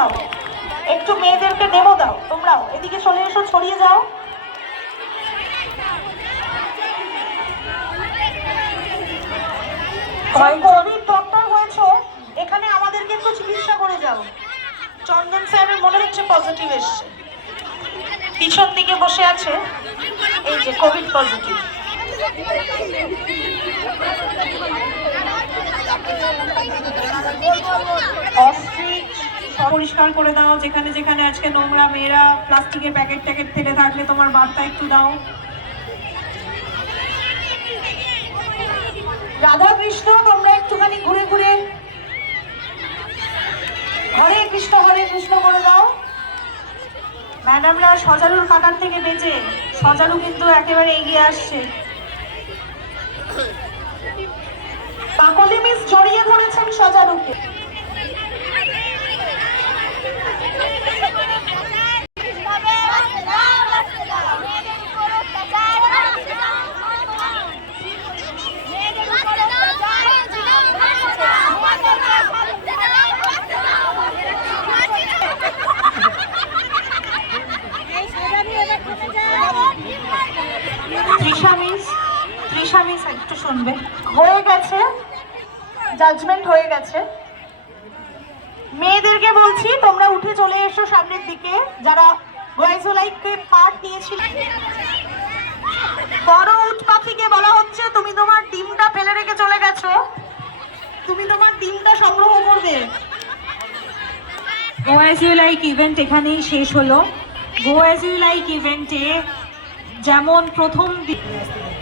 দাও, একটু মেয়েদেরকে ডেমো দাও। তোমরাও এদিকে চলে এসো, ছড়িয়ে যাও। কোভিড ডক্টর হয়েছে, এখানে আমাদেরকে একটু চিকিৎসা করে যাও। চন্দন স্যারের মনে হচ্ছে পজিটিভ এসছে, পিছন দিকে বসে আছে, এই যে কোভিড পজিটিভ। পরিষ্কার করে দাও, যেখানে যেখানে আজকে নোংরা, মেয়েরা প্লাস্টিকের প্যাকেট ট্যাকেট ফেলে থাকলে তোমার বার্তা একটু দাও। রাধা কৃষ্ণ, তোমরা একটুখানি ঘুরে ঘুরে হরে কৃষ্ণ করে দাও। ম্যাডামরা সজারুর কাটার থেকে বেঁচে, সজারু কিন্তু একেবারে এগিয়ে আসছে। কাকলি মিস জড়িয়ে ধরেছেন সজারুকে। তৃষা মিস একটু শুনবে, হয়ে গেছে, জাজমেন্ট হয়ে গেছে। মেয়েদেরকে বলছি তোমরা উঠে চলে এসো সামনের দিকে, যারা বয়েজ লাইফে পার্ট নিয়েছিল। বড় উট পাখিকে বলা হচ্ছে তুমি তোমার ডিমটা ফেলে রেখে চলে গেছো, তুমি তোমার ডিমটা সংগ্রহ করবে। গো অ্যাজ ইউ লাইক ইভেন্ট এখানেই শেষ হলো। গো অ্যাজ ইউ লাইক ইভেন্টে যেমন প্রথম